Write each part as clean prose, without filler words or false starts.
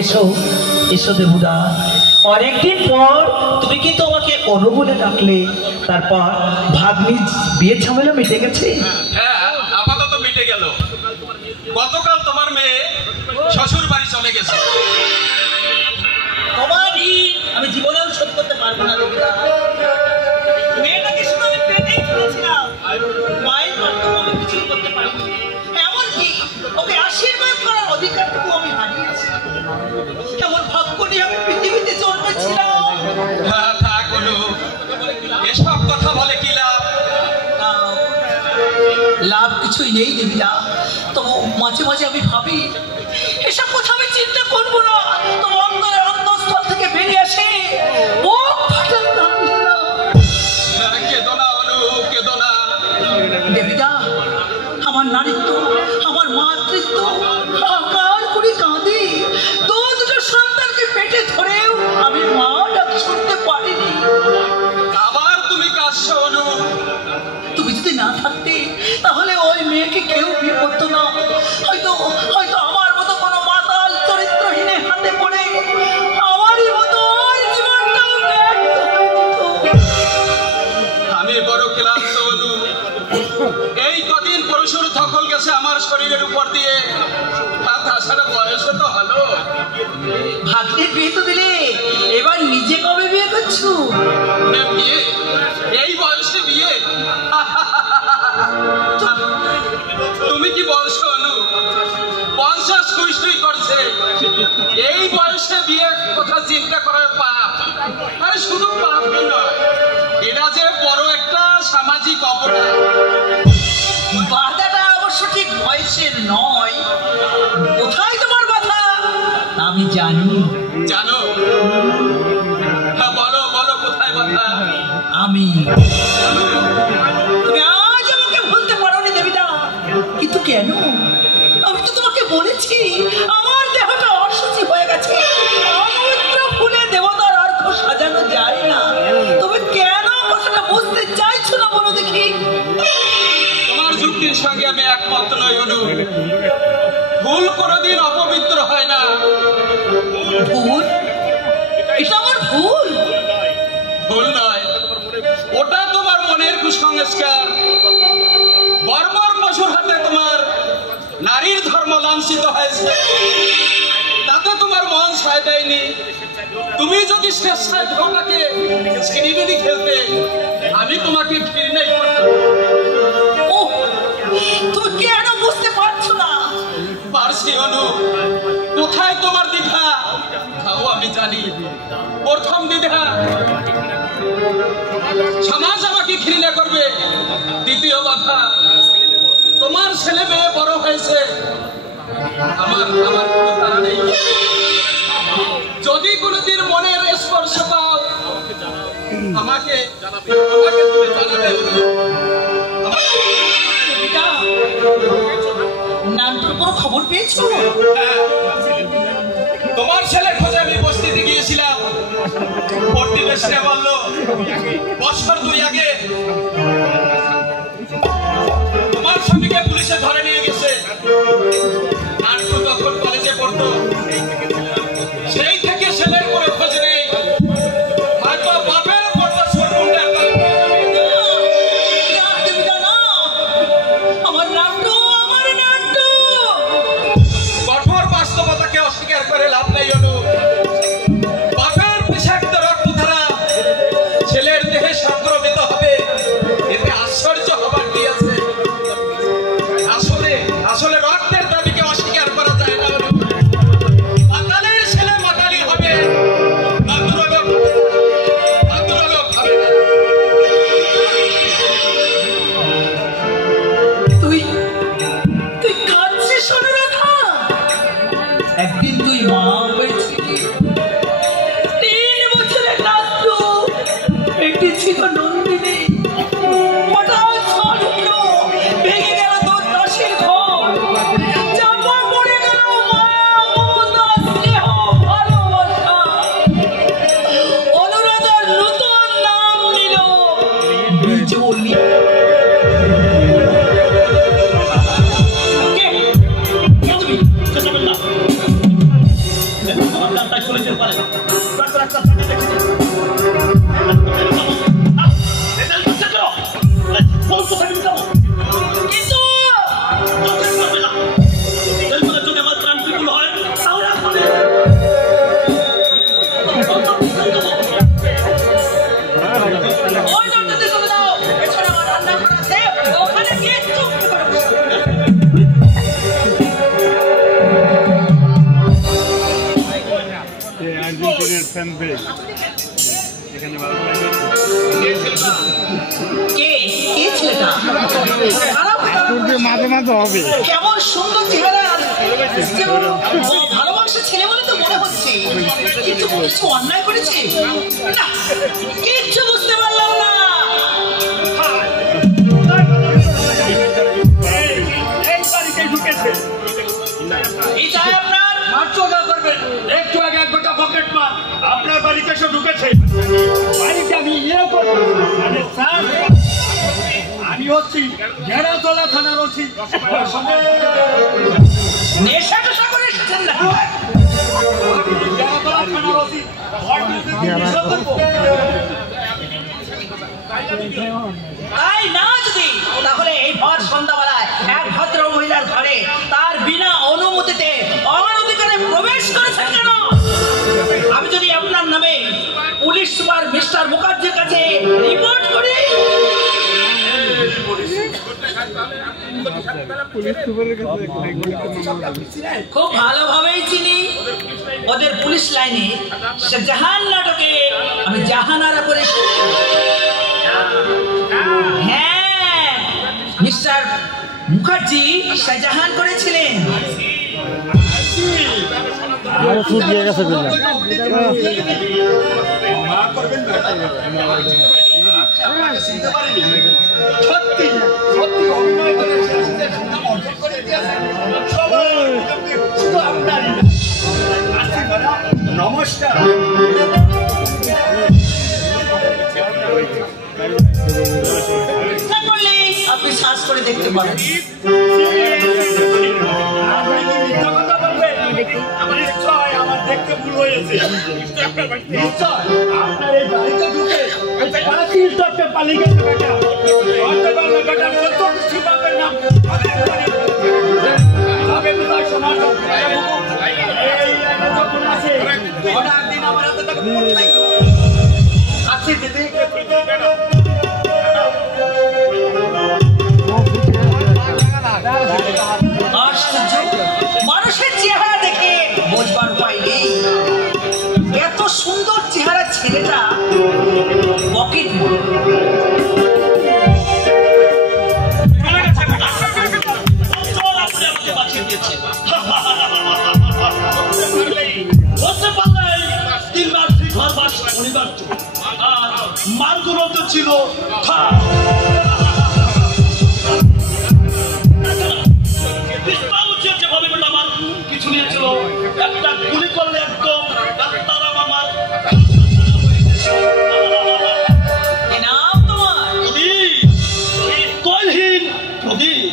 এসো এসো দেবুদা, অনেকদিন পর তুমি কিন্তু আমাকে অনু বলে ডাকলে। তারপর ভাগ্নি বিয়ের ঝামেলা মিটে গেছে? হ্যাঁ, আপাতত মিটে গেল। গতকাল তোমার মেয়ে শ্বশুর বাড়ি চলে গেছে। তোমারই আমি জীবনেও শোধ করতে পারবো না দেবুদা। মেয়েটাকে শুধু আমি পেটেই তুলেছিলাম, মায়ের মাধ্যমে আমি কিছুই করতে পারিনি। এমনকি ওকে আশীর্বাদ করার অধিকারটুকু আমি হারিয়েছি। কেমন ভাগ্য নিয়ে আমি পৃথিবীতে জন্মেছিলাম। হ্যাঁ, থাক অনু, এসব কথা বলে কি লাভ? লাভ কিছুই নেই দেবীরা। তবু মাঝে মাঝে আমি ভাবি এসব কথা আমি চিন্তা করবো না, তোমার অন্তরের অন্তঃস্থল থেকে বেরিয়ে আসে বুক ফাটার কান্না। কেঁদো না অনু, কেঁদো না। দেবীরা, আমার নারীত্ব, আমার মাতৃত্ব আকার করে কাঁদে। দুটো সন্তানকে পেটে ধরেও আমি মা ডাক শুনতে পারিনি। আবার তুমি কাঁদছো অনু? তুমি যদি না থাকতে তাহলে ওই মেয়েকে কেউ বিয়ে করতো না। হয়তো হয়তো আমার মতো কোনো মাতাল চরিত্রহীনের হাতে পড়ে আমারই মতো জীবনটাও ব্যর্থ হয়ে যেত। আমি বড় ক্লান্ত অনু। এই কদিন পরশুর ধকল গেছে আমার শরীরের উপর দিয়ে। তাছাড়া বয়স তো হলো। ভাগ্নের বিয়ে তো দিলে, এবার নিজে কবে বিয়ে করছো? বিয়ে? এই বয়সে বিয়ে? তুমি কি বলছো অনু? 50 কুইস্টুই করছে। এই বয়সে বিয়ে কথা চিন্তা করার পাপ। আরে শুধু পাপই নয়, এটা যে বড় একটা সামাজিক অপরাধ। বাধাটা অবশ্য ঠিক বয়সের নয়। কোথায় তোমার বাধা আমি জানি। জানো? হ্যাঁ, বলো বলো, কোথায় বাধা? আমি। তুমি আজ আমাকে বলতে পারোনি দেবীদা, কিন্তু কেন? আমি তো তোমাকে বলেছি আমার দেহটা অসুচি হয়ে গেছে। অপবিত্র ফুলে দেবতার অর্থ সাজানো যায় না। তবে কেন কথাটা বুঝতে চাইছো না বলো দেখি? তোমার যুক্তির সঙ্গে আমি একমত নই অনু। ভুল কোনোদিন অপবিত্র হয় না। ভুল? এটা আমার ভুল? ভুল নয়, ওটা তোমার মনের কুসংস্কার। বর্বর পশুর হাতে তোমার নারীর ধর্ম লাঞ্ছিত হয়েছে, তাতে তোমার মন ছায় দেয়নি। তুমি যদি স্বেচ্ছায় ওটাকে ছিনিমিনি খেলতে, আমি তোমাকে ঘৃণাই করতাম। ও, তুমি কেন বুঝতে পারছো না? পারছি অনু। কোথায় তোমার দ্বিধা? তাও আমি জানি। প্রথম দ্বিধা, সমাজ আমাকে ঘৃণা করবে। দ্বিতীয় কথা, তোমার ছেলে মেয়ে বড় হয়েছে, আমার আমার কোনো তাড়া নেই। যদি কোনোদিন মনের স্পর্শ পাও, আমাকে তুমি জানাবে। নানটুর কোনো খবর পেয়েছো? তোমার ছেলের খোঁজে আমি বস্তিতে গিয়েছিলাম। প্রতিবেশীরা বলল বছর 2 আগে তোমার স্বামীকে পুলিশে ধরে নিয়ে গেছে। নানটু তখন কলেজে পড়তো। সেই থেকে ছেলের কোনো খোঁজ নেই। হয়তো বাপের পর্দা সরকুন্ডা। আমার নানটু, আমার নানটু। কঠোর বাস্তবতাকে অস্বীকার করে লাভ নেই অনু। বাপের বিষাক্ত রক্তধারা ছেলের দেহে সংক্রমিত হবে, এতে আশ্চর্য হবার কি আছে? আসলে আসলে রক্তের দাবিকে অস্বীকার করা যায় না। মাতালের ছেলে মাতালি হবে, ভাদ্রলোক হবে না। তুই কাঁদছিস অনুরাধা? একদিন তুই মা হয়েছিলি। 3 বছরের নাতু পেটে ছিল নন্দিনী। হঠাৎ ঝড় উঠলো, ভেঙে গেল তোর দাসের ঘর। চাপা পড়ে গেল মায়া, মমতা, স্নেহ, ভালোবাসা। অনুরাধার নতুন নাম নিল বিজলি। কে তুমি? হয় তারপর একটা চাকরি দেখে কিন্তু যদি আমার প্রাণ বিপুল হয় তাহলে ওই দরজাতে চলে যাও, এছাড়া আমার রান্না করা আছে, ওখানে গিয়ে চুপটি করে বসে আর্জেন্টিনার ফ্যান বেস এখানে ভালো লাগে। কে ছেলেটা মাঝে মাঝে হবে কেমন সুন্দর চেহারা, ভালোবাসা ছেলে বলে তো মনে হচ্ছে, কিন্তু কিছু অন্যায় করেছে না, কিচ্ছু বুঝতে পারলাম না। এই চাই আপনার মার্চনা করবেন, একটু আগে এক গোটা পকেট মার আপনার বাড়িতে এসে ঢুকেছে। বাড়িতে আমি এরকম স্যার, আমি হচ্ছি ঘেরাতলা থানার ওসি। নেশা টেশা করে এসেছেন না? ঘেরাতলা থানার ওসি তাই না যদি, তাহলে এই ভর সন্ধ্যাবেলায় এক ভদ্র মহিলার ঘরে তার বিনা অনুমতিতে অনধিকারে প্রবেশ করেছেন কেন? আমি যদি আপনার নামে পুলিশ সুপার মিস্টার মুখার্জির কাছে রিপোর্ট করি, খুব ভালোভাবেই চিনি ওদের পুলিশ লাইনে, সে জাহান নাটকে আমি জাহানারা করেছি। হ্যাঁ, মিস্টার মুখার্জি শাহজাহান করেছিলেন। সত্যি সত্যি অভিনয় করে অর্জন করে দিয়েছেন। শুধু আপনারই না। নমস্কার। আপনি সার্চ করে দেখতে পারেন। আমার দেখতে ভুল হয়েছে। আপনার এই বাড়িতে ঢুকে পালিয়ে গেছে বেটা। নাম দিন আমার হাতে টাকা আসি দিদি। মানুষের চেহারা দেখে বোঝবার উপায় নেই, এত সুন্দর চেহারা ছেলেটা পকেট মার্গরত ছিল যেভাবে আমার কিছু নিয়েছিল, একটা গুলি করলে একদম ডাক্তার আমার নাম তোমার তৈলহীন প্রদীপ।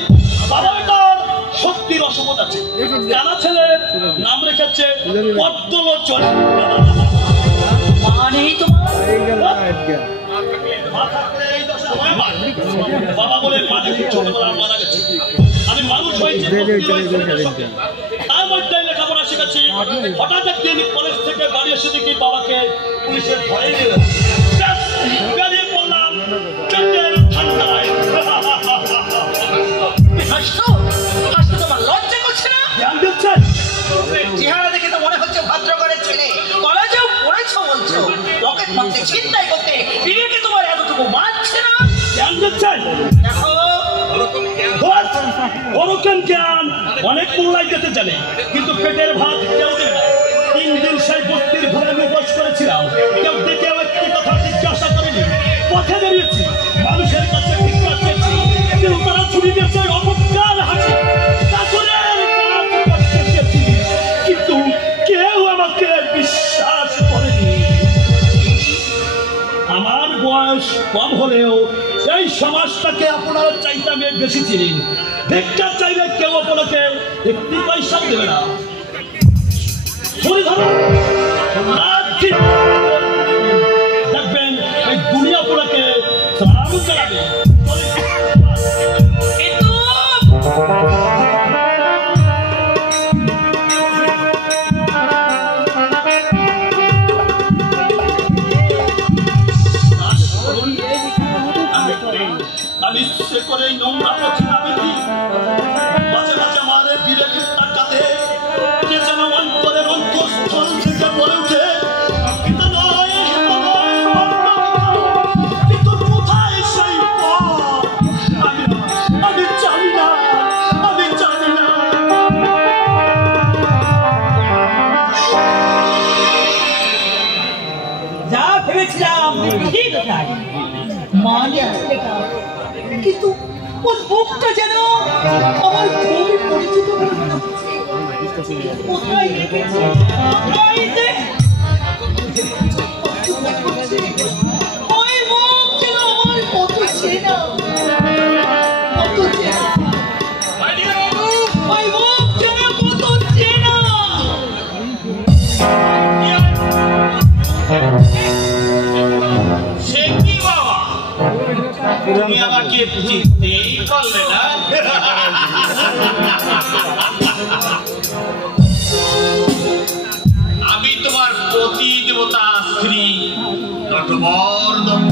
বাবার শক্তির অসুবিধা আছে, জানা ছেলের নাম রেখেছে পদ্মলোচন। মানেই তোমার বাবা বলে ছোটবেলা মারা গেছে। আমি মানুষ হয়েছি তার মধ্যে লেখাপড়া শিখেছি। হঠাৎ একদিন কলেজ থেকে বাড়ি এসে দেখি বাবাকে পুলিশের ভয়ে বেরিয়ে পড়লাম ঠান্ডায়। তোমার লজ্জা করছে না? চেহারা দেখে তো মনে হচ্ছে ভদ্রঘরের ছেলে, কলেজেও পড়েছো বলছো, পকেট মারতে চিন্তাই করতে বিবেকে তোমার এতটুকু মারছে না? দেখো ওরকম জ্ঞান অনেক মোল্লাই যেতে জানে, কিন্তু পেটের ভাত কেউ দেয় না। 3 দিন সেই বস্তির ঘরে মুখোশ করেছিলাম, কেউ দেখে একটি কথা জিজ্ঞাসা করেনি। পথে বেরিয়েছি, মানুষের কাছে ভিক্ষা চেয়েছি, কিন্তু তারা ছুরি দিয়েছে অপজ্ঞার হাসি। কিন্তু কেউ আমাকে বিশ্বাস করেনি। আমার বয়স কম হলেও এই সমাজটাকে আপনারা চাইতে আমি বেশি চিনি। ভিক্ষা চাইলে কেউ আপনাকে 1 পয়সা দেবে না। মানে ছেলেটা, কিন্তু ওর মুখটা যেন আমার খুবই পরিচিত বলে মনে হচ্ছে। কোথায় রেখেছে? ওই যে ওই মুখ যেন আমার কত চেনা, কত চেনা। ওই মুখ যেন কত চেনা। সে কি বাবা, তুমি আমাকে চিনতেই পারলে না? আমি তোমার পতি দেবতা স্ত্রী নটবর্ধন।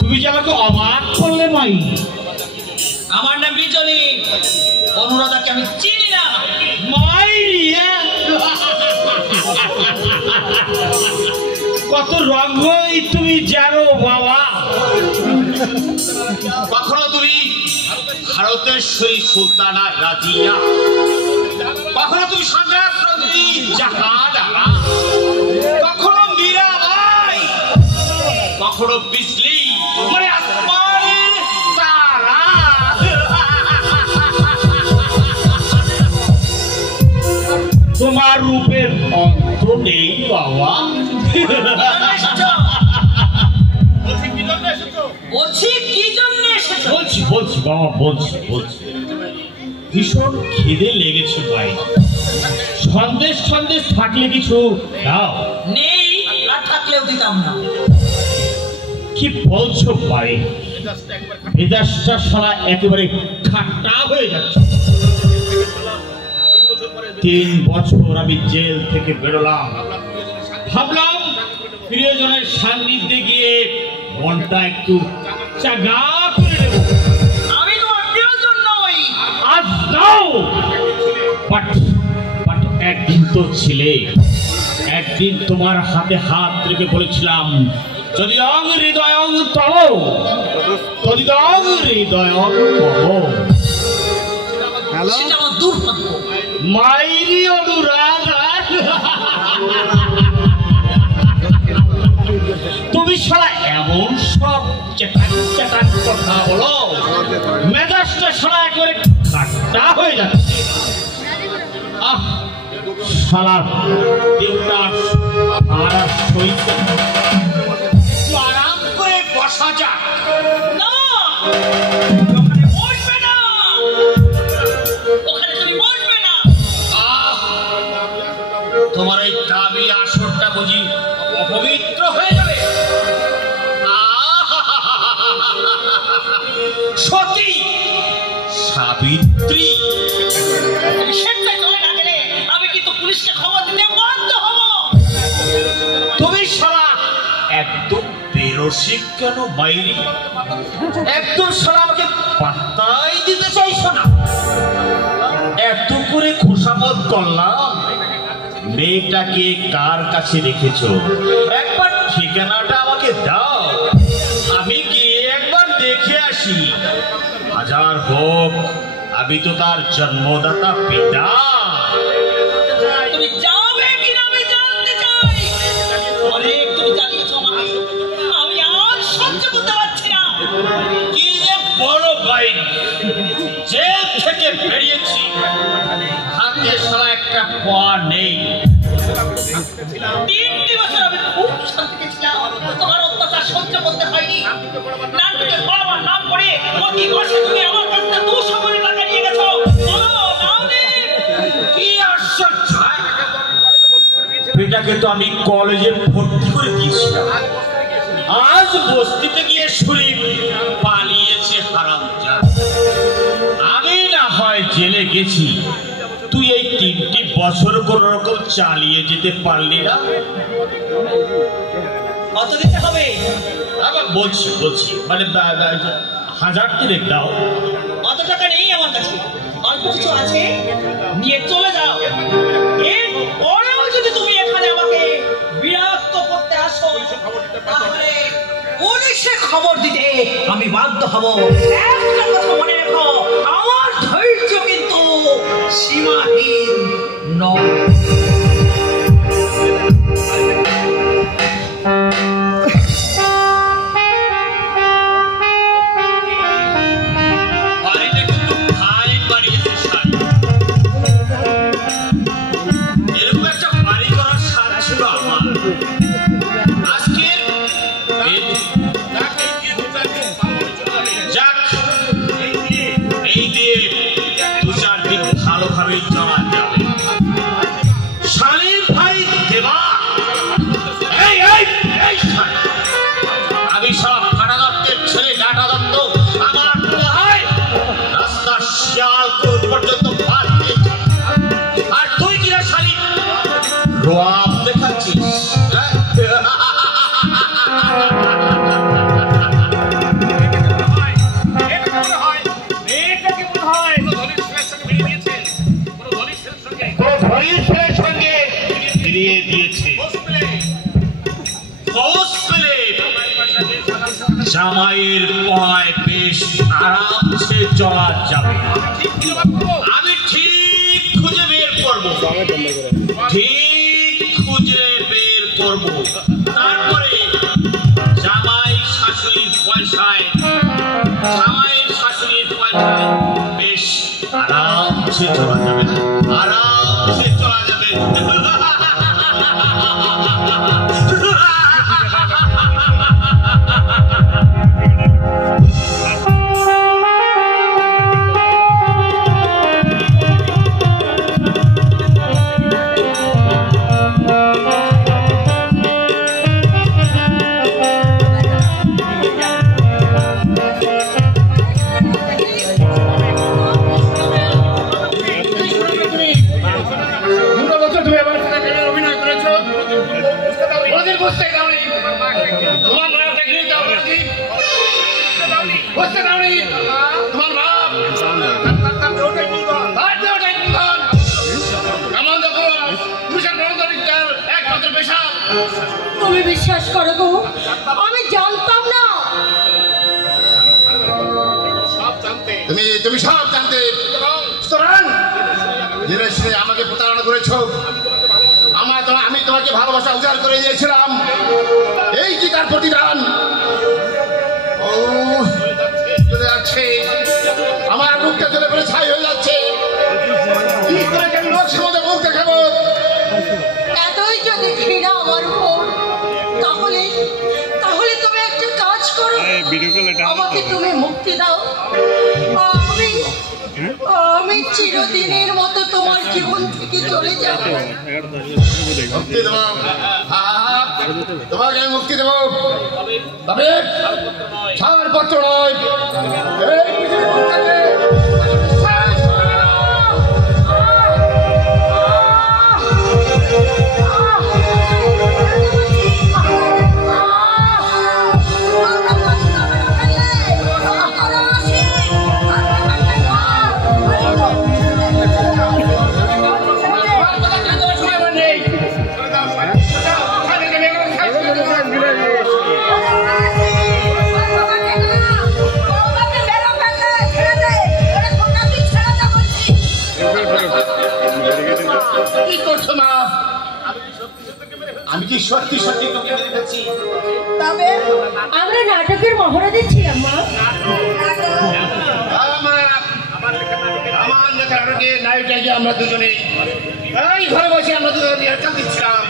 তুমি যে আমাকে অবাক করলে মাই। আমার নাম বিজলি, অনুরাধাকে আমি চিনি না। কত রঙই তুমি জানো বাবা। কখনো তুমি ভারতেশ্বরী সুলতানা রাজিয়া, কখনো তুমি সম্রাট জাহানারা, কখনো মীরাবাই, কখনো বিজলি, মানে আসমানের তারা। তোমার রূপের অন্ত নেই বাবা। বলছি বাবা, বলছি ভীষণ খিদে লেগেছে ভাই। সন্দেশ থাকলে কিছু দাও। নেই, আর থাকলেও দিতাম না। কি বলছো ভাই? মেজাজটা সারা একেবারে খাট্টা হয়ে যাচ্ছে। 3 বছর আমি জেল থেকে বেরোলাম, ভাবলাম প্রিয়জনের সান্নিধ্যে গিয়ে মনটা একটু চাঙ্গা করে দেব। আমি তোমার প্রিয়জন নই। আজ দাও, বাট একদিন তো ছিলে, একদিন তোমার হাতে হাত রেখে বলেছিলাম, যদি অং হৃদয় তব, যদি অং হৃদয় তব। সেটা আমার দুর্ভাগ্য। মাইরি অনুরাধা, তুমি সারা এমন সব চেটান কথা বলো, মেজাজটা সারা একেবারে খাট্টা হয়ে যাচ্ছে। সারা দিনটা আর সইতে আরাম করে বসা যাক। না, বসবে না, ওখানে তুমি বসবে না। তোমার এই দাবি আসরটা বুঝি অপবিত্র হয়ে যাবে? সতী সাবিত্রী, সেটাই চলে না গেলে আমি কিন্তু পুলিশকে খবর দিতে বাধ্য হব। তুমি সারা একদম বেরসিক কেন বাইরে? একদম সারা আমাকে পাত্তাই দিতে চাইছো না। এত করে খোসামত করলাম, মেয়েটাকে কার কাছে রেখেছো? একবার ঠিকানাটা আমাকে দাও, আমি গিয়ে একবার দেখে আসি। হাজার হোক, আমি তো তার জন্মদাতা পিতা। তুমি যাবে কিনা আমি জানতে চাই। অনেক তুমি জানিয়েছো আমাকে, আমি আর সহ্য করতে পারছি না। কি যে বড় বাইন, জেল থেকে বেরিয়েছি, হাতে সারা একটা পা নেই। 3 বছর আমি খুব শান্তিতে ছিলাম, তোমার অত্যাচার সহ্য করতে হয়নি। নাটকের বাবার নাম করে প্রতি মাসে তুমি আমার কাছ থেকে 200 কোটি টাকা নিয়ে গেছো। কি আশ্চর্য! এটাকে তো আমি কলেজে ভর্তি করে দিয়েছিলাম, আজ বস্তিতে গিয়ে শুনি পালিয়েছে হারামজাদা। আমি না হয় জেলে গেছি, তুই এই 3টি বছর কোন রকম চালিয়ে যেতে পারলি না। কত দিতে হবে? আবার বলছি মানে 1000 তিনেক দাও। অত টাকা নেই আমার কাছে, অল্প কিছু আছে, নিয়ে চলে যাও। এর পরেও যদি তুমি এখানে আমাকে বিরক্ত করতে আসো, তাহলে পুলিশে খবর দিতে আমি বাধ্য হব। একটা কথা মনে রেখো, আমার ধৈর্য কিন্তু সীমাহীন নয়। জামাইয়ের পায় বেশ আরামসে চলা যাবে। আমি ঠিক খুঁজে বের করব, ঠিক খুঁজে বের করব, তারপরে জামাই শাশুড়ির পয়সায় বেশ আরামসে চলা যাবে, আরামসে চলা যাবে। তুমি বিশ্বাস করো গো, আমি জানতাম না। তুমি সব জানতে, আমাকে প্রতারণা করেছো। আমি তোমাকে ভালোবাসা উজাড় করে দিয়েছিলাম, এই কি তার প্রতিদান? ও চলে যাচ্ছে, আমার মুখটা চলে পড়ে ছাই হয়ে যাচ্ছে। কি করে আমি লোকের মধ্যে মুখ দেখাবো? এতই যদি ঘৃণা আমার উপর, তাহলে তুমি একটা কাজ করো, আমাকে তুমি মুক্তি দাও। আমি চিরদিনের মতো তোমার জীবন থেকে চলে যাব। মুক্তি দেব, তোমাকে আমি মুক্তি দেব, তবে ছাড়পত্র নয়। আমি কি সত্যি সত্যি তোকে মেরে ফেলছি? তবে আমরা নাটকের মহড়া ছিলাম মা। আমার নাটকের নায়িকাকে আমরা দুজনে এই ঘরে বসে আমরা দুজনে রিহার্সাল দিচ্ছিলাম।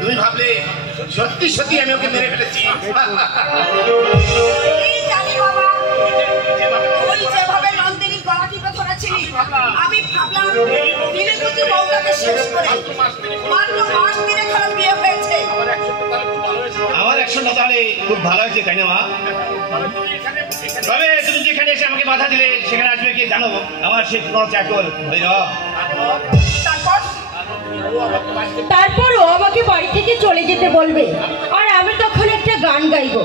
তুমি ভাবলে সত্যি সত্যি আমি ওকে মেরে ফেলেছি। আমি ভাবলাম দিনে দুটি বউটাকে শেষ করে মাত্র মাস দিনে খারাপ বিয়ে হয়েছে। আমার অ্যাকশনটা তাহলে খুব ভালো হয়েছে, তাই না মা? তবে তুমি যেখানে এসে আমাকে বাধা দিলে সেখানে আসবে কি জানো? আমার সে পুরো চাকর তারপরও আমাকে বাড়ি থেকে চলে যেতে বলবে, আর আমি তখন একটা গান গাইবো।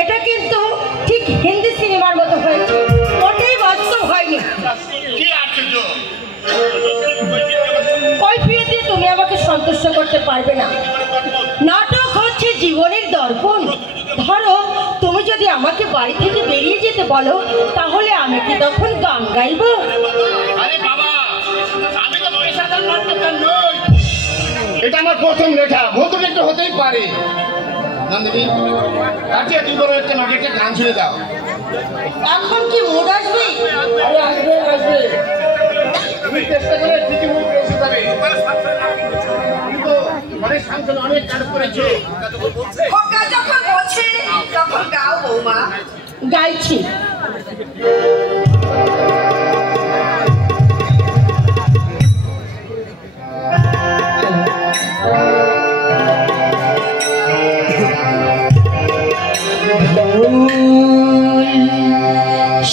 এটা কিন্তু ঠিক হিন্দি সিনেমার মতো হয়েছে, মোটেই বাস্তব হয়নি। কৈফিয়তে তুমি আমাকে সন্তুষ্ট করতে পারবে না। নাটক হচ্ছে জীবনের দর্পণ। ধরো তুমি যদি আমাকে বাড়ি থেকে বেরিয়ে যেতে বলো, তাহলে আমি কি তখন গান গাইবো? আরে বাবা, আমি তো পেশাদার নাট্যকার নই। এটা আমার প্রথম লেখা, নতুন একটু হতেই পারে। নন্দিনী, আচ্ছা তুমি বলো একটা আমাকে একটা গান শুনে দাও। এখন কি মুড আসবে? আরে আসবে আসবে, তুমি চেষ্টা করে ঠিকই মুড এসে যাবে। কিন্তু অনেক সাংসদ অনেক কাজ করেছে। খোকা যখন বলছে তখন গাও বৌমা। গাইছি।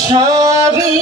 সবই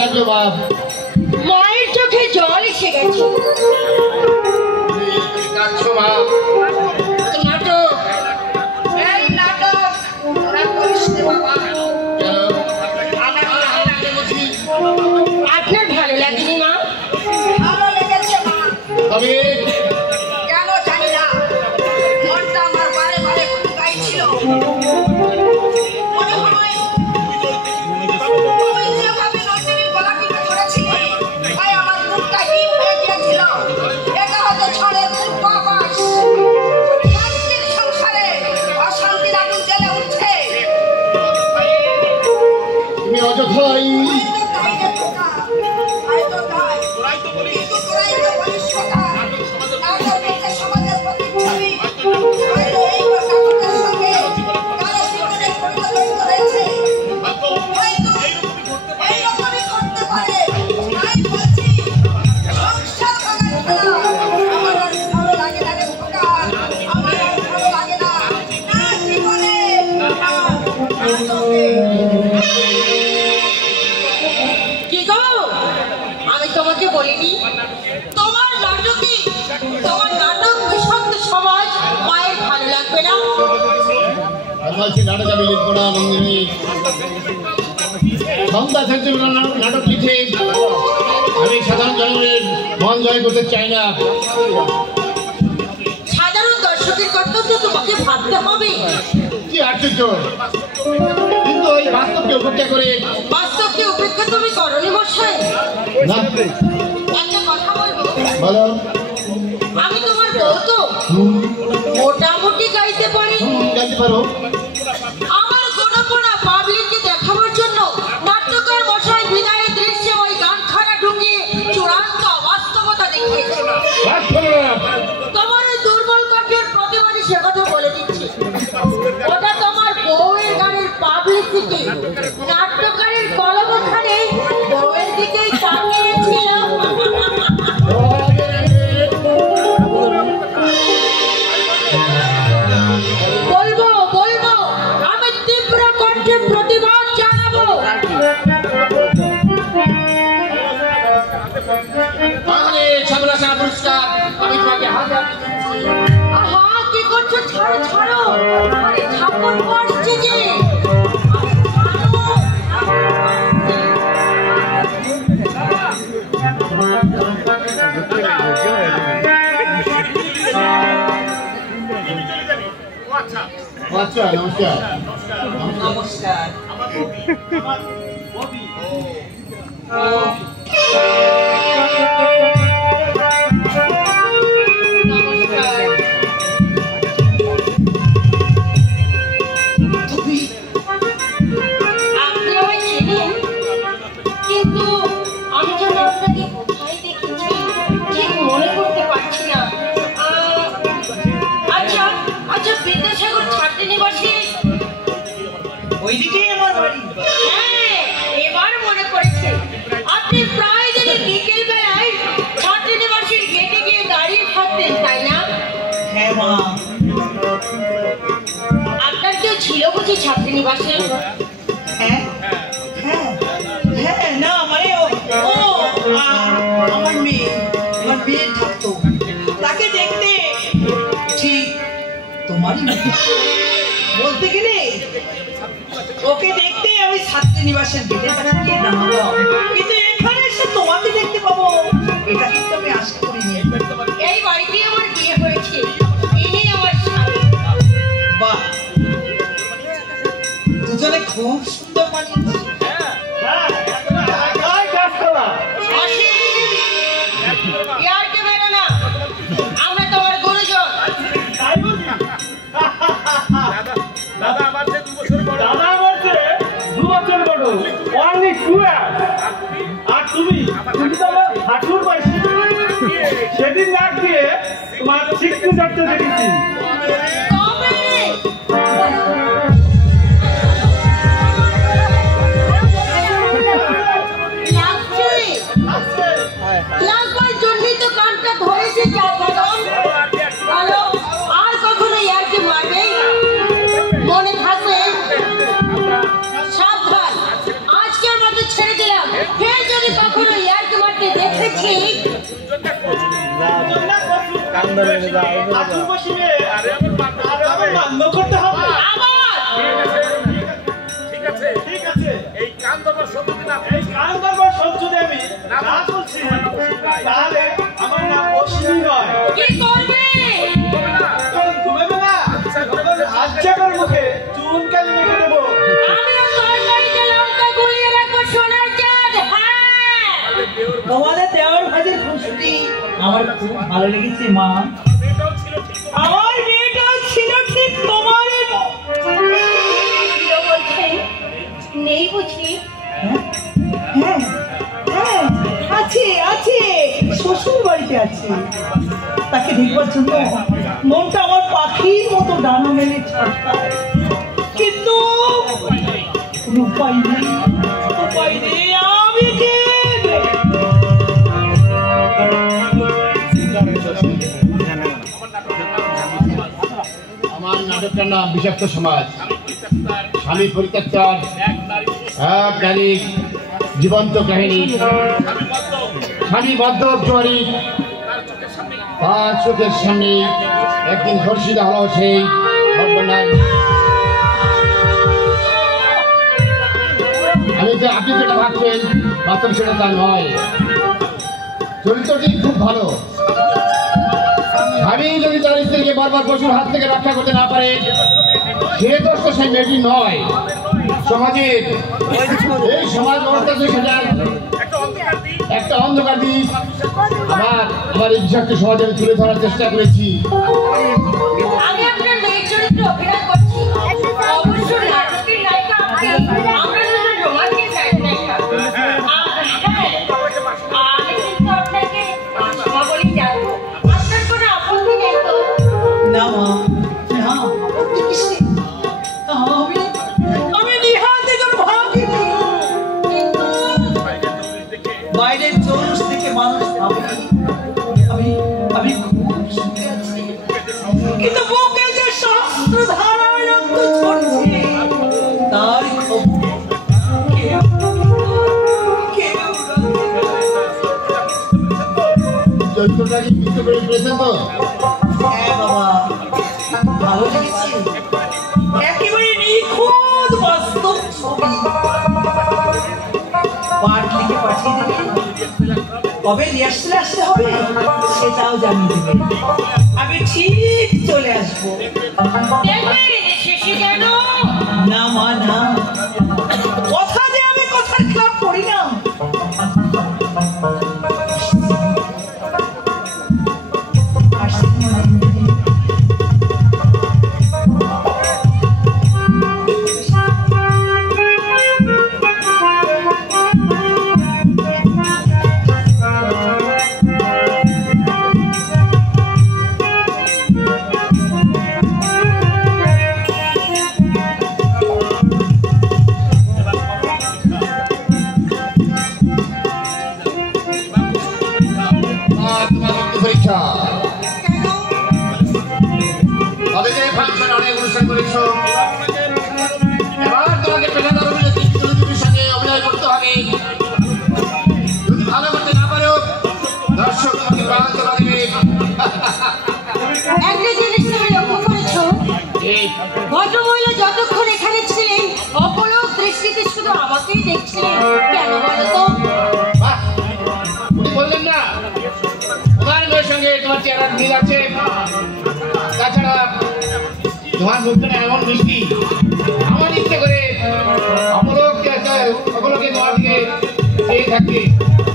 লাগলো বাপ? মায়ের চোখে জল এসে গেছে। কাঁদছো মা? তো নাটক, এই নাটক ওরা করিস নে বাবা। আপনার ভালো লাগেনি মা? ভালো লেগেছে মা, তবে কেন জানি না মনটা আমার বারে বারে গাইছিল। মনে হয় ওই যেভাবে নন্দিনীর গলা টিপে ধরেছিলে, তাই আমার বুকটা হিম হয়ে গিয়েছিল। এটা হয়তো ঝড়ের পূর্বাভাস। শান্তির সংসারে অশান্তির আগুন জ্বলে উঠছে। তুমি অযথাই হয়তো তাই রে খোকা, হয়তো তাই। কিন্তু তোরাই তো বলিস কথা, নাটক হচ্ছে সমাজের প্রতিচ্ছবি। হয়তো এই নাটকের সঙ্গে কারো জীবনে পরিবর্তন হয়েছে, হয়তো এইরকমই করতে পারে। তাই বলছি, সংসার ভাঙার খেলা আমার আর ভালো লাগে না রে খোকা, আমার আর ভালো লাগে না। না জীবনে, না নাটকে। কি গো, আমি তোমাকে বলিনি তোমার নাটক বিষাক্ত সমাজ মায়ের ভালো লাগবে না? বলছি নাটক আমি লিখবো না নন্দিনী। ক্ষমতা থাকতে নাটক লিখে আমি সাধারণ জনগণের মন জয় করতে চাই না। সাধারণ দর্শকের কর্তব্য তোমাকে ভাবতে হবে। কি আশ্চর্য, কিন্তু ওই বাস্তবকে উপেক্ষা করে বাস্তবকে উপেক্ষা তুমি করনি মশাই। না। একটা কথা বলবো, বলো। আমি তোমার বউ তো মোটামুটি গাইতে পারি। গাইতে পারো? আমার গোনাপোনা পাবলিককে দেখাবার জন্য নাট্যকার মশাই বিদায়ের দৃশ্যে ওই গানখানা ঢুকিয়ে চূড়ান্ত অবাস্তবতা দেখিয়েছে। তোমার ওই দুর্বল কণ্ঠের প্রতিবাদী সে কথা বলে দিচ্ছি, ওটা তোমার বউয়ের গানের পাবলিসিটি। নাট্যকারের কলমখানে বউয়ের দিকেই তাকিয়েছিল। বলবো আমি তীব্র কণ্ঠে প্রতিবাদ জানাবো। তাহলে ছাত্রছাত্রীরা পুরস্কার আমি তোমাকে হাজার আহা কি করছো? ছাড়ো, আরে ঠাকুর পড়ছে যে। আচ্ছা নমস্কার। নমস্কার। আপনি আমায় চেনেন, কিন্তু আমি যেন আপনাকে কোথায় দেখেছি ঠিক মনে করতে পারছি না। আচ্ছা বিদ্যাসাগর ছাত্রীনিবাসে ওইদিকে আমার বাড়ি। হ্যাঁ, এবার মনে পড়েছে। আপনি প্রায় দিন বিকেল বেলায় ছাত্রীনিবাসের গেটে গিয়ে দাঁড়িয়ে থাকতেন, তাই না? হ্যাঁ মা। আপনার কেউ ছিল বুঝি ছাত্রীনিবাসে? হ্যাঁ হ্যাঁ হ্যাঁ, না মানে আমার মেয়ে থাকতো, তাকে দেখতে ঠিক তোমারই মতো। বলতে গেলে ওকে দেখতে আমি ছাত্রীনিবাসের গেটের কাছে গিয়ে দাঁড়ালাম, কিন্তু এখানে এসে তোমাকে দেখতে পাবো এটা কিন্তু আমি আশা করিনি। এই বাড়িতে আমার বিয়ে হয়েছে, ইনি আমার স্বামী। বাহ, দুজনে খুব সুন্দর মানিয়েছে। ইয়ারকে বেরো না, আমরা তোমার গুরুজন। দাদা আমার চেয়ে 2 বছর বড়। Only 2 years। আর তুমি তো আমার হাঁটুর বয়সী। সেদিন নাক দিয়ে তোমার শিখতে যাচ্ছে দেখেছি। লাগবার জন্যই তো কানটা ধরেছে। আর কখনো ইয়ারকে মারবে? মনে থাকবে, সাবধান। আজকের মতো ছেড়ে দিলাম, ফের হাঁটুর বসিয়ে বন্ধ করতে হবে। ঠিক আছে, এই কান দরবার শব্দ যদি আমি না বলছি তাহলে আমার নাম অশ্বিনী নয়। কি করবে? ঘুমাবে না, আচ্ছা করে মুখে চুন কালি রেখে দেবো। তোমাদের দেওয়ার ভাজের খুশি আমার খুব ভালো লেগেছে মা। আমার মেয়েটাও ছিল ঠিক তোমারই নেই বুঝি? হ্যাঁ হ্যাঁ আছে আছে, শ্বশুর বাড়িতে আছে। তাকে দেখবার জন্য মনটা আমার পাখির মতো ডানা মেলে ছাড়তায়, কিন্তু উপায় নেই, উপায় নেই। আমি কে? আমার নাটকটার নাম বিষাক্ত সমাজ। স্বামী পরিত্যাগ, এক নারীর জীবন্ত কাহিনী। স্বামী মদ্যপ জুয়ারি, তার চোখের সামনে একদিন ধর্ষিত হলো সেই ঘটনার। আপনি যেটা ভাবছেন বাস্তব সেটা তা নয়। চরিত্রটি খুব ভালো। আমি যদি তার স্ত্রীকে বারবার পশুর হাত থেকে রক্ষা করতে না পারে, সে দোষ তো সেই মেয়েটি নয়, সমাজের। এই সমাজ ব্যবস্থা সেটার একটা অন্ধকার দিক। আমার এই বিষাক্ত সমাজে আমি তুলে ধরার চেষ্টা করেছি। আমি আপনার মেয়ের চরিত্রে অভিনয় করছি। অবশ্য নাটকের নায়িকা আপনি, আমরা দুজন রোমান্টিক নায়িকা। আমি কিন্তু আপনাকে মা বলেই ডাকবো। আপনার কোনো আপত্তি নেই তো? না মা, না, আপত্তি কিসে? আমি নিহাতে তোর ভাবিনি। বাইরের চৌরস থেকে মানুষ ভাবে আমি খুব সুখে আছি, কিন্তু বুকে যে শাস্ত্র ধারায় রক্ত ঝরছে তার খবর কেউ চরিত্রটা কি বুঝতে পেরেছেন তো? হ্যাঁ বাবা, ভালো লেগেছে। একেবারে নিখুঁত বাস্তব ছবি। পাঠ লিখে পাঠিয়ে দেবে, কবে রিহার্সেলে আসতে হবে সেটাও জানিয়ে দেবে। আমি ঠিক চলে আসবো। শেষে কেন? না মা না, কথা যে আমি কথার খেলাপ করি না। পরীক্ষা তবে যে ফাংশন অনেক অনুষ্ঠান করেছো, এবার তোমাকে পেশাদার অভিনেত্রীর সঙ্গে অভিনয় করতে হবে। যদি ভালো করতে না পারো, দর্শক তোমাকে প্রান্ত দিবে। একটা জিনিস তুমি লক্ষ্য করেছো, ভদ্রমহিলা যতক্ষণ এখানে ছিলেন অপলক দৃষ্টিতে শুধু আমাকেই দেখছিলেন, কেন বলতো? উনি বললেন না তোমার মেয়ের সঙ্গে তোমার চেহারার মিল আছে, তাছাড়া তোমার মুখটা এমন মিষ্টি, আমার ইচ্ছে করে অপলকে তোমার দিকে চেয়ে থাকতে।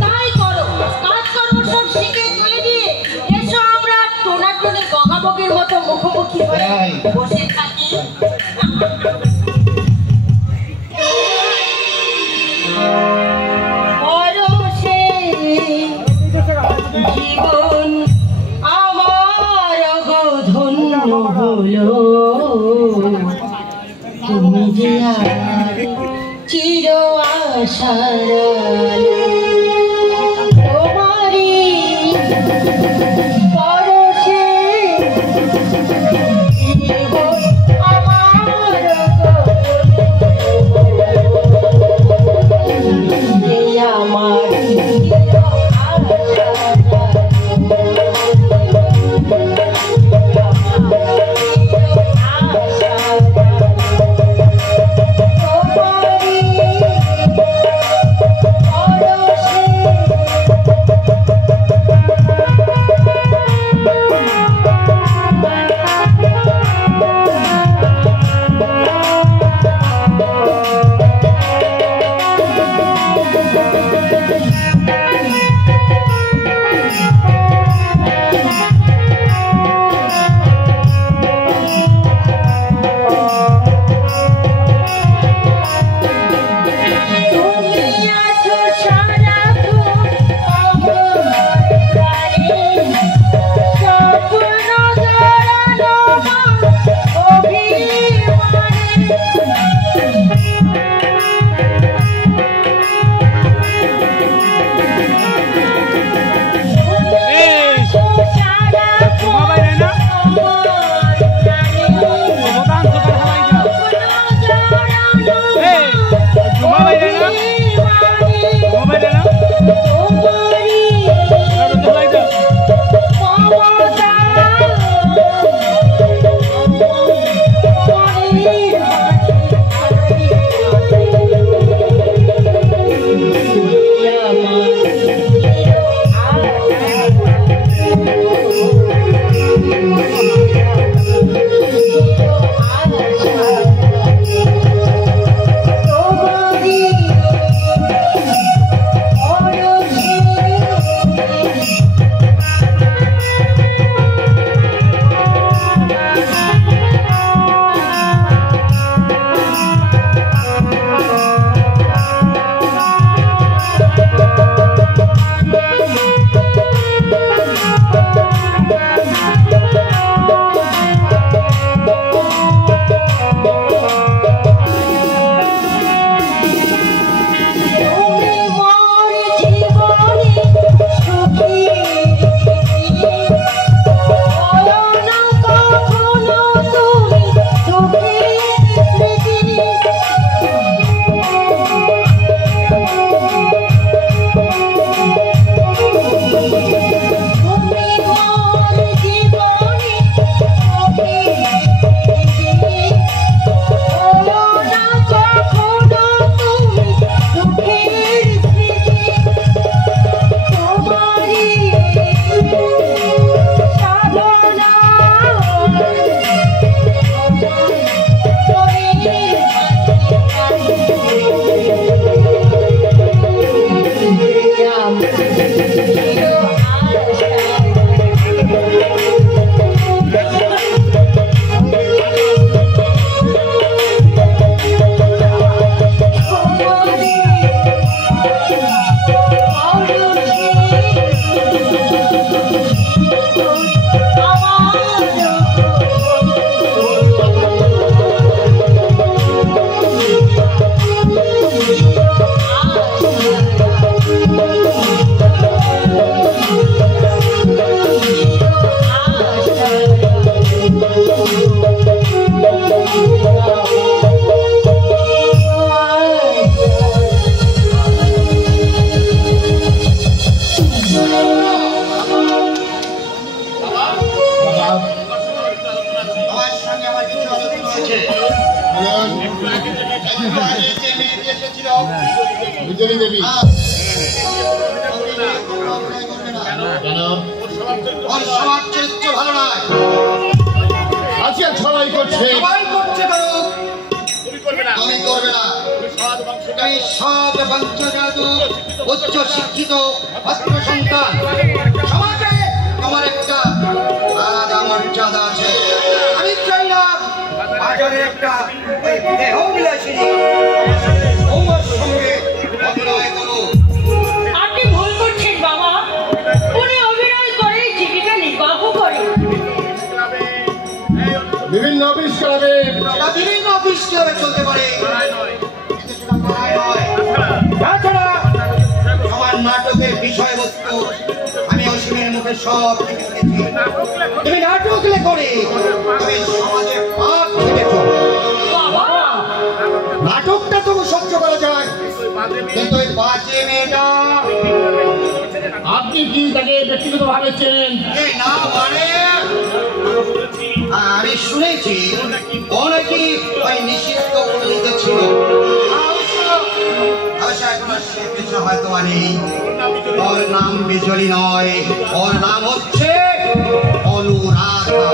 তাই করো, কাজকর্ম সব শিখে তুলে দিয়ে এসো, আমরা টোনাটুনি বকাবকির মতো মুখোমুখি হয়ে বসে থাকি। পরশে জীবন আমার ধন্য হলো, তুমি যে আর চির আশার তোমারি পরশে জীবন অঞ্জলি দেবী কেন ওর সবার চরিত্র ভালো নয়। আজকে সবাই করছে তুমি করবে না। তুমি সৎ বংশজাত উচ্চ শিক্ষিত ছাত্র সন্তান, সমাজে তোমার একটা আলাদা মর্যাদা আছে। আমি চাই না বাজারে একটা দেহ বিলাসিনী তোমার সঙ্গে অভিনয় করো। আপনি ভুল করছেন বাবা, উনি অভিনয় করে জীবিকা নির্বাহ করে। বিভিন্ন অফিস ক্লাবে বিভিন্ন অফিস ক্লাবে চলতে পারে, তাছাড়া আমার নাটকের বিষয়বস্তু আমি অসীমের মুখে সব থেকে শুনেছি। তুমি নাটক লেখরে তুমি সমাজে পাপ খেটেছ। নাটকটা তবু সহ্য করা যায়, কিন্তু ওই বাজে মেয়েটা আপনি কি তাকে ব্যক্তিগত ভাবে চেনেন? না মানে আমি শুনেছি ও নাকি ওই নিষিদ্ধ পল্লীতে ছিল। হয়তো নেই, ওর নাম বিজলি নয়, ওর নাম হচ্ছে অনুরাধা।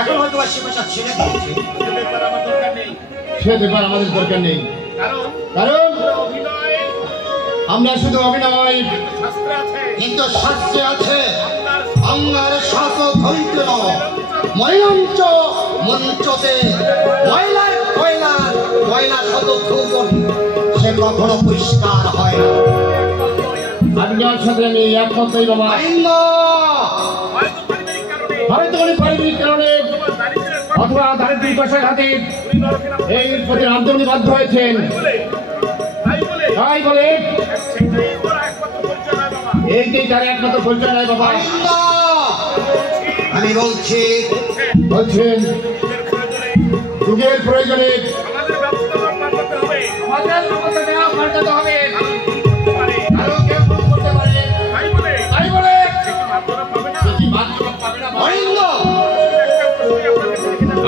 এখন হয়তো সে পেশা ছেড়ে দিয়েছে। সে ব্যাপার আমাদের দরকার নেই, কারণ আমরা শুধু অভিনয়, কিন্তু শাস্ত্রে আছে অঙ্গার শত ধৈর্য ময়ঞ্চ মঞ্চতে ময়লার কয়লার কয়লা শত ধূপন সে কখনো পরিষ্কার হয় না। আপনার সাথে আমি একমতই বাবা। হয়তো উনি পারিবারিক কারণে অথবা দারিদ্রিক পেশার খাতির এই প্রতি আন্দোলনে বাধ্য হয়েছেন, তাই বলে এইটাই তার একমাত্র পরিচয় নয় বাবা। আমি বলছেন যুগের প্রয়োজনে আমাদের ব্যবস্থা নেওয়া পাল্টাতে হবে। আরো কেউ করতে পারে, তাই বলে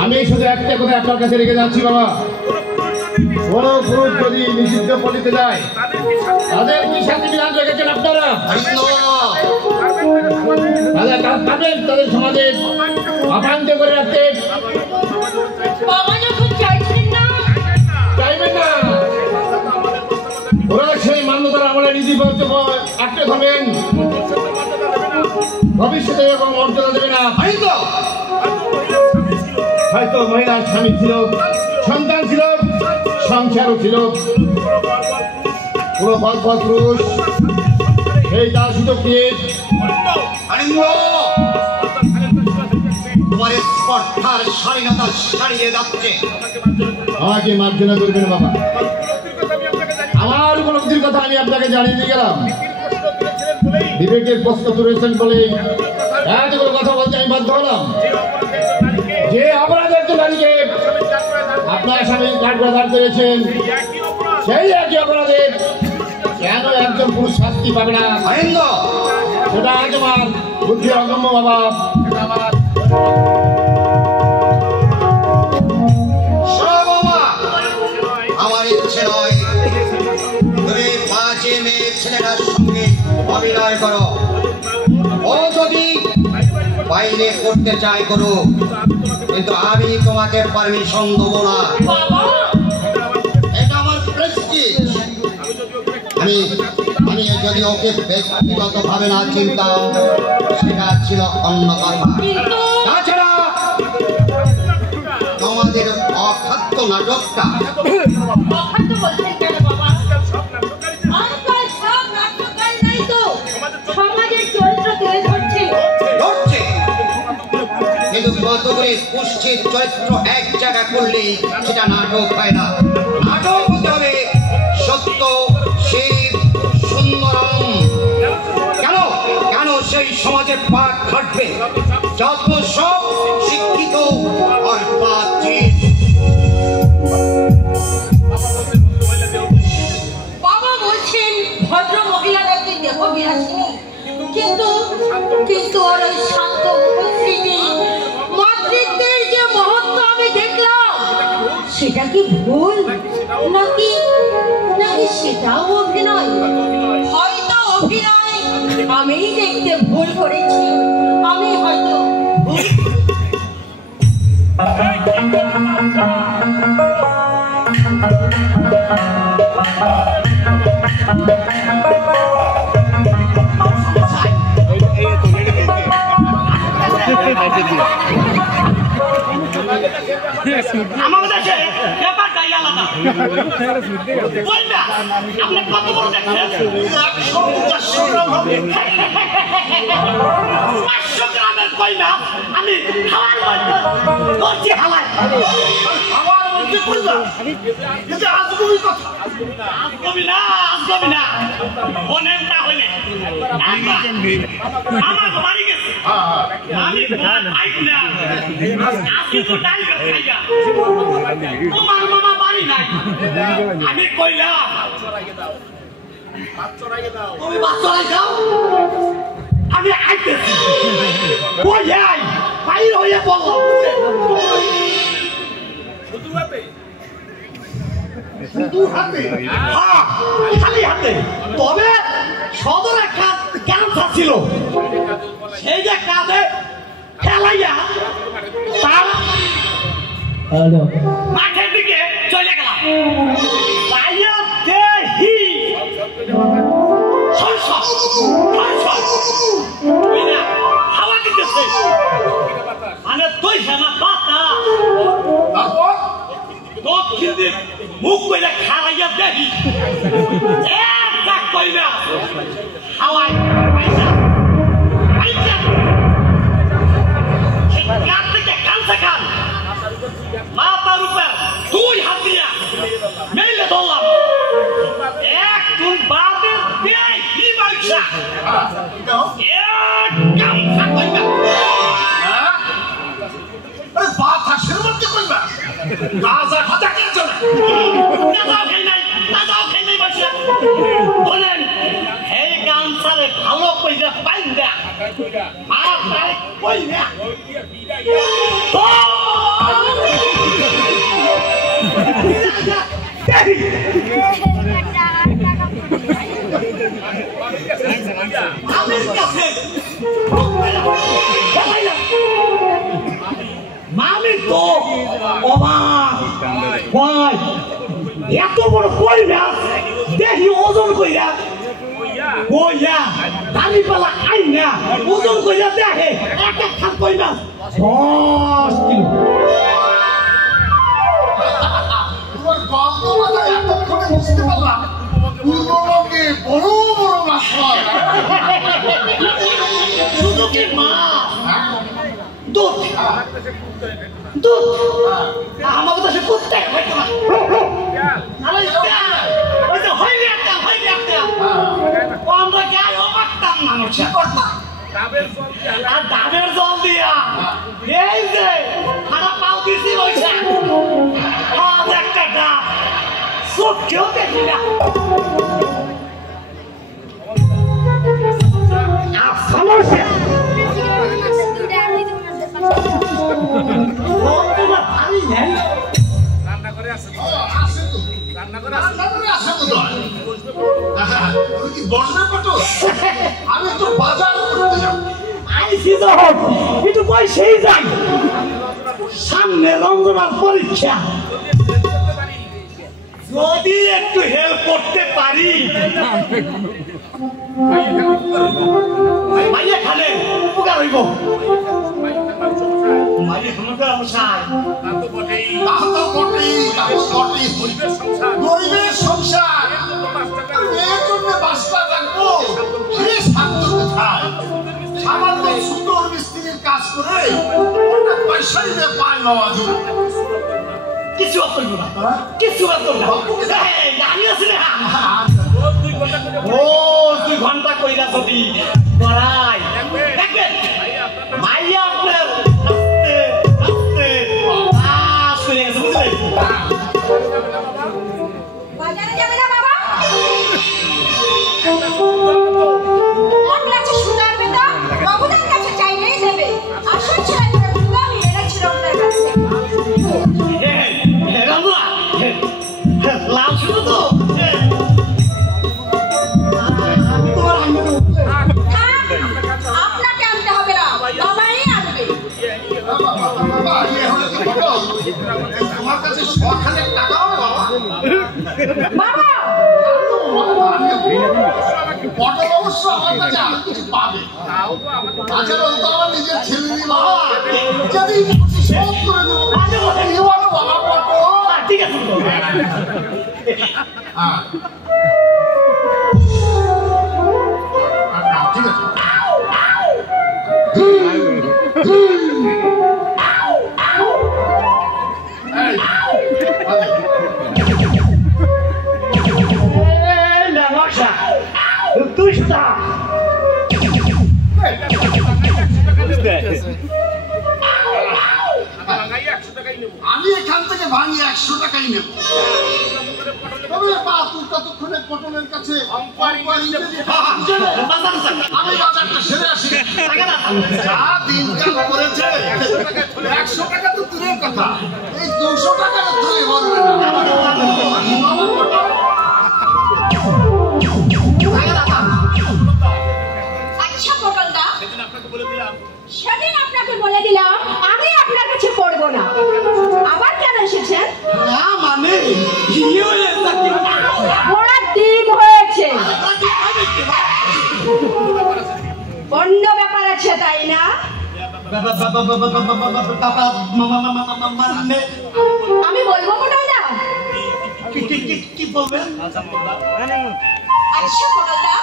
আমি শুধু একটা কথা আপনার কাছে রেখে যাচ্ছি বাবা, কোন পুরুষ যদি নিষিদ্ধ পল্লীতে যায় তাদের কি শান্তি বিধান রেখেছেন আপনারা? তাদের সমাজে অশান্ত করে রাখতে বাবা যখন চাইছেন না, চাইবেন না, ওরা সেই মান্যতার আমলে নীতি আটকে থাকবেন, ভবিষ্যতে এবং মর্যাদা দেবে না। হয়তো মহিলার স্বামী ছিল, সন্তান ছিল, সংসারও ছিল, পুরো পর পুরুষ এই তার সুযোগ দিয়ে তোমার স্পর্ধার স্বাধীনতা ছাড়িয়ে যাচ্ছে। আমাকে মার্জনা করবেন বাবা, আমার উপলব্ধির কথা আমি আপনাকে জানিয়ে দিয়ে গেলাম। বিবেকের প্রশ্ন তুলেছেন বলে এতগুলো কথা বলতে আমি বাধ্য হলাম। যে অপরাধ একজন নারীকে আপনার স্বামী কাঠগড়া দাঁড় করেছেন, সেই একই অপরাধে কেন একজন পুরুষ শাস্তি পাবে না? সেটা আজ আমার বুদ্ধির অগম্য বাবা। আমার ইচ্ছে নয় তুমি বাজে মেয়ে ছেলেটার সঙ্গে অভিনয় করো। ও যদি বাইরে করতে চায় করো, কিন্তু আমি তোমাকে পারমিশন দেবো না। এটা আমার প্রেস্টিজ। আমি যদি ওকে ব্যক্তিগত ভাবে না চিনতাম সেটা ছিল অন্য কথা। তাছাড়া তোমাদের অখাদ্য নাটকটা অখাদ্য বলছেন কেন বাবা? আজকাল সব নাটককার নাই তো সমাজের চরিত্র তুলে ধরছে, কিন্তু কত করে কুষ্ঠের চরিত্র এক জায়গা করলেই সেটা নাটক হয় না। নাটক হতে হবে সত্য, শিব, সুন্দরম। কেন কেন সেই সমাজে পাক ঘটবে যত সব শিক্ষিত আর পাচিত। বাবা বলছেন ভদ্র মহিলারা কি দেহ বিলাসিনী, কিন্তু ওর ওই শান্ত উপস্থিতি মাতৃত্বের যে মহত্ব আমি দেখলাম, সে সেটা কি ভুল নাকি নাকি সেটাও অভিনয়? হয়তো অভিনয় আমি দেখতে ভুল করেছি, আমি হয়তো ভুল। আমার দেশে ব্যাপারটাই আলাদা। আপনি কত বড় দেখছেন? 100-400 গ্রাম হবে। 500 গ্রামের কইনা আমি হাওয়ার মধ্যে করছি হাওয়ায়। হাওয়ার মধ্যে কইনা? এটা আজগুবি কথা। আজগুবি না। বনেন না হইলে। আমার বাড়ি গেছে। আমি আইব না। আজকে তো ডাইবে খাইয়া। তোমার মামা বাড়ি নাই। আমি কইলাম তুমি বাস চড়াই দাও, আমি আইতেছি। কই যাই বাইর হয়ে বললাম শুধু হাতে? হ্যাঁ, খালি হাতে। তবে সদর একটা ক্যান্সার ছিল, সেই যে কাঁধে ফেলাইয়া তার মাঠের দিকে চলে গেলাম। হাওয়া দিতেছে মানে তুই না পাতা দক্ষিণ দিক মুখ করে খাওয়াইয়া দেখি কইবা হাওয়ায় কান থেকে কানছে কান মাথার উপর 2 হাত দিয়া মেলে ধরলাম। এক তুই বাপের দেয় কি বাইসা এক কামসা কইবা বাতা সেরমতে কইবা গাজা খাতা কে চলে নাজাও খাই নাই বাইসা বলেন এই কামসারে ভালো কইরা পাইন্দা মাথায় কইবা মামি তো অবাক ভাই এত বড় কইরা দেখি ওজন কইরা কইয়া দালি পালা খাই না ওজন কইরা দেখে এক এক খাত কইরা 10 কিলো। তোমার গল্প কথা এতক্ষণে বুঝতে পারলাম পূর্ববঙ্গে বড় বড় মাছ হয়। শুধু কি মাছ দুধ দুধ আমাকে তো সে কুত্তে আমরা গায়ে অবাকতাম মানুষ করতাম আর ডাবের জল দিয়া এই যে খারাপ পাও দিছি বৈশা আজ একটা ডাব চোখেও দেখি না। সমস্যা আমি তো বাজার করতে যাব আইসি যখন একটু পয়সাই যাই সামনে রঞ্জনার পরীক্ষা যদি একটু হেল্প করতে পারি মাইয়া খালে উপকার হইব। মাইয়া খামতে অবসায় গরিবের সংসার মেয়ের জন্য বাস্তা রাখবো সে শান্ত কোথায়? সামান্য সুন্দর মিস্ত্রির কাজ করে ওটা পয়সাই পায় নেওয়া যাবে। কিছু করবো না, কিছু করবো না। গাড়ি আছে না ও 2 ঘন্টা কইরা যদি করাই দেখবেন মাইয়া আপনার আস্তে আস্তে পাস করে গেছে বুঝলেন। বাজারে যাবে না বাবা? এক লাচি সোনার বেতন বাবুদের কাছে চাইলেই দেবে। আসল ছেলেটা দুর্গা মেয়েরা ছিল ওদের কাছে। রঞ্জনা পটল অবশ্য আমার কাছে আরো কিছু পাবে। তাছাড়া ও তো আমার নিজের ছেলেরই বাবা, যদি খুশি শোধ করে দেবো। কি বলো বাবা পটল? ঠিক আছে হ্যাঁ ঠিক আছে। আমি এখান থেকে ভাঙি 100 টাকাই নেব। তবে তুই ততক্ষণে পটলের কাছে আমি বাজারটা সেরে আসি। যা দিনকাল করেছে 100 টাকা তো দূরের কথা, এই 200 টাকার ধরে বলবে না। আচ্ছা পটলদা, সেদিন আপনাকে বলে দিলাম আমি আপনার কাছে পড়বো না, আবার কেন এসেছেন? না মানে ওরা ডিম হয়েছে, অন্য ব্যাপার আছে তাই না? আমি বলবো পটলদা? কি বলবেন? আচ্ছা পটলদা,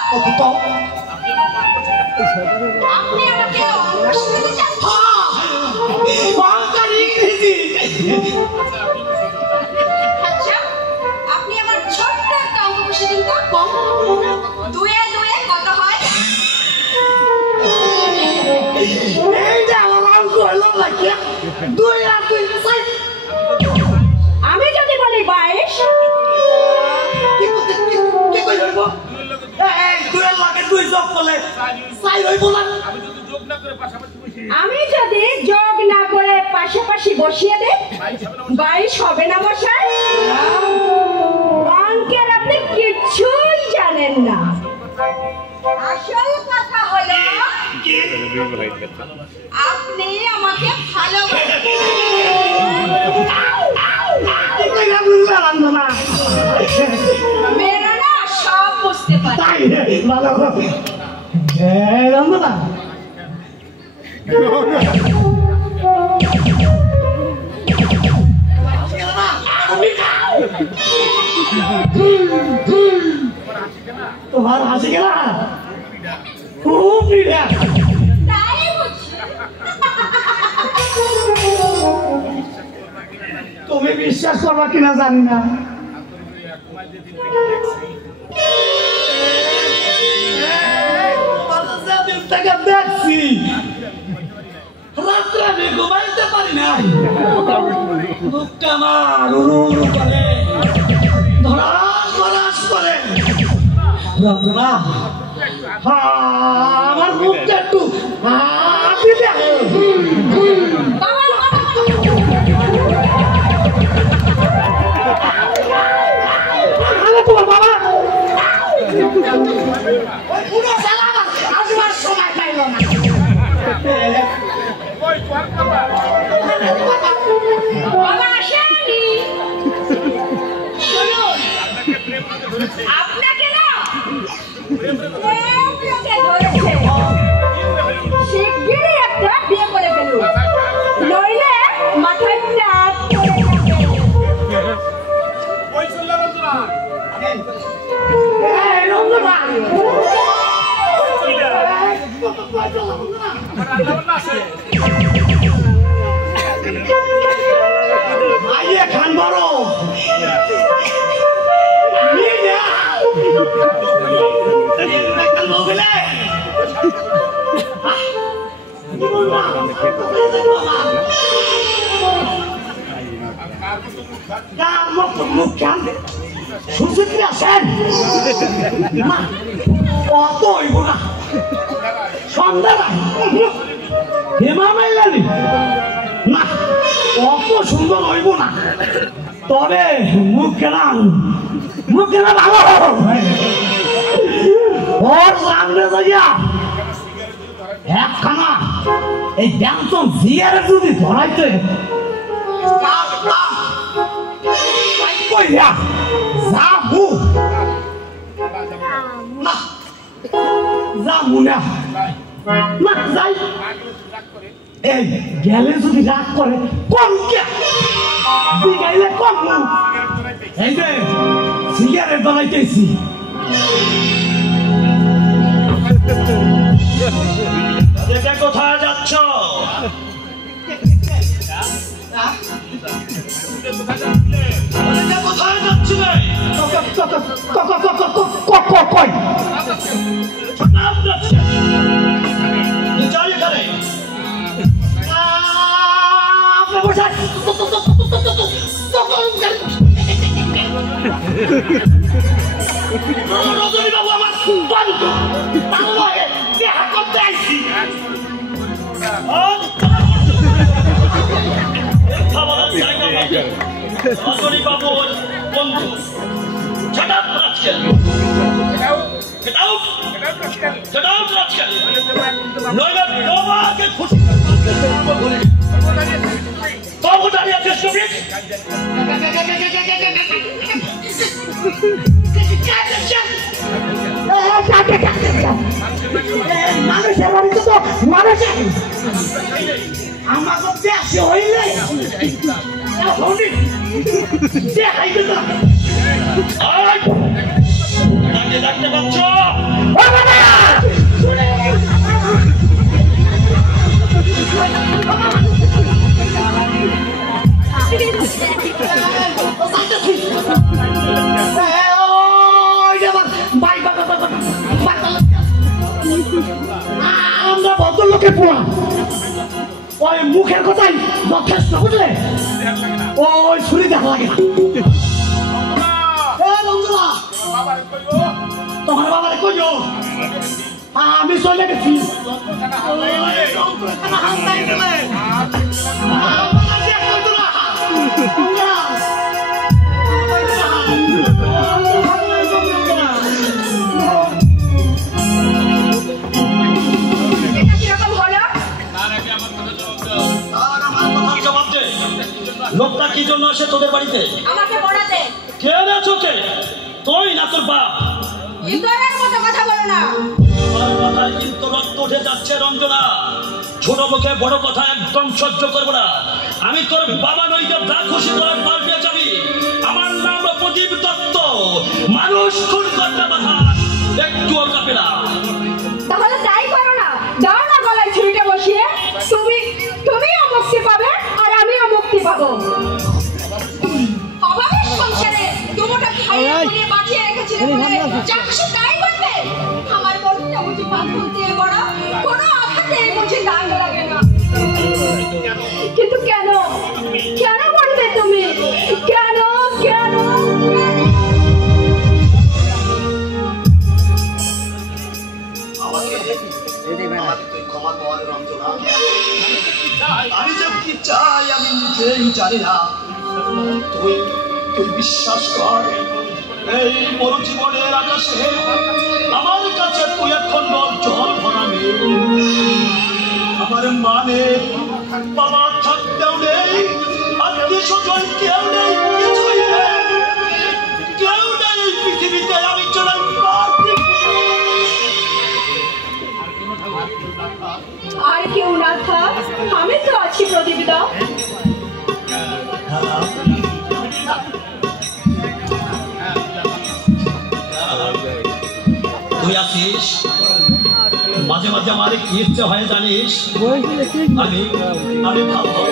আপনি আমাকে অঙ্ক শিখাতে চাচ্ছেন? আচ্ছা, আপনি আমার ছোট্ট একটা অঙ্ক বসে দিন তো। 2 এ 2 এ কত হয়? আমি যদি বলি 22, আমি যদি যোগ না করে পাশাপাশি বসিয়ে দেই 22 হবে না মশাই? অঙ্কের আপনি কিছুই জানেন না। আসল কথা হলো আপনি আমাকে মেয়েরা না সব বুঝতে পারে। তোমার হাসি গেলা খুব পিড়া। তাই বুঝছি। তুমি বিশ্বাস করবা কিনা জানি না, দেখছি রাত্রে আমি ঘুমাইতে পারি না, বুকটা আমার উড়ু করে ধরাস ধরাস করে যন্ত্রণা। আমার বুকটা একটু তোমার বাবা আসবার সময় পাইল না। বাবা আসেনি, শুনুন আপনাকে না ধরেছে, শিগগিরই একটা বিয়ে করে ফেলুন, নইলে মাথায় চাপ আইয়ে খান বড় সুচিত্রী আছেন না, অত হইব না, সন্ধ্যা নাই হেমা মাইলানি না, অত সুন্দর হইব না, তবে মুখ কেনা ভালো ওর সামনে যাইয়া একখানা এই ব্যাংসন জিয়ারে যদি ধরাইতে যা মনে না যাই এই গেলে যদি রাগ করে কম কে দিগাইলে কম এই যে সিগারেট বানাইতেছি এটা কোথায় যাচ্ছ কোথায় যাচ্ছিলে কই যাই এখানে আপনি বসান রজনী বাবু আমার বন্ধু তার লগে দেখা করতে আইছি রজনী বাবুর বন্ধু Shut up, Rascal! Get out! Get out, Rascal! নইলে তোমাকে খুশি তবু দাঁড়িয়ে আছিস তুমি মানুষের বাড়িতে তো মানুষের আমার দেশে হইলে দেখাইতে না ডাকতে পাচ্ছ আমরা ভদ্রলোকের পোড়া ওই মুখের কথাই যথেষ্ট বুঝলে ওই ছুরি দেখা লাগে না তোমার বাবারে কইও আমি চলে গেছি লোকটা কি জন্য আসে তোদের বাড়িতে আমাকে পড়াতে কে আছো কে তুই না তোর বাপ ইতরের মতো কথা বলো না আমার মাথায় কিন্তু রক্ত উঠে যাচ্ছে রঞ্জনা ছোট মুখে বড় কথা একদম সহ্য করবো না আমি তোর বাবা নই যে যা খুশি করার পাল্টে যাবি আমার নাম প্রদীপ দত্ত মানুষ খুন করতে বাধা একটুও কাঁপে না তাহলে তাই করো না দাও না গলায় ছুরিটা বসিয়ে তুমিও মুক্তি পাবে আর আমিও মুক্তি পাবো অভাবের সংসারে দুটোটা খাইয়ে পুড়িয়ে বাঁচিয়ে রেখেছিলে বলে যা খুশি তাই করবে আমার মনটা বুঝি পাথর দিয়ে গড়া কোনো আঘাতে বুঝি দাগ লাগে না কিন্তু কেন কেন বলবে তুমি কেন কেন আমি যে কি চাই আমি নিজেই জানি না তুই বিশ্বাস কর এই বড় জীবনের আকাশে আমার কাছে তুই এখন জল ভরাবি আমার মানে বাবা থাকতেও নেই আত্মীয় স্বজন কেউ নেই কিছুই নেই কেউ নেই পৃথিবীতে আমি চলে আর কেউ না থাক আমি তো আছি প্রদীপদা তুই আসিস মাঝে মাঝে আমার কি ইচ্ছে হয় জানিস আমি ভালো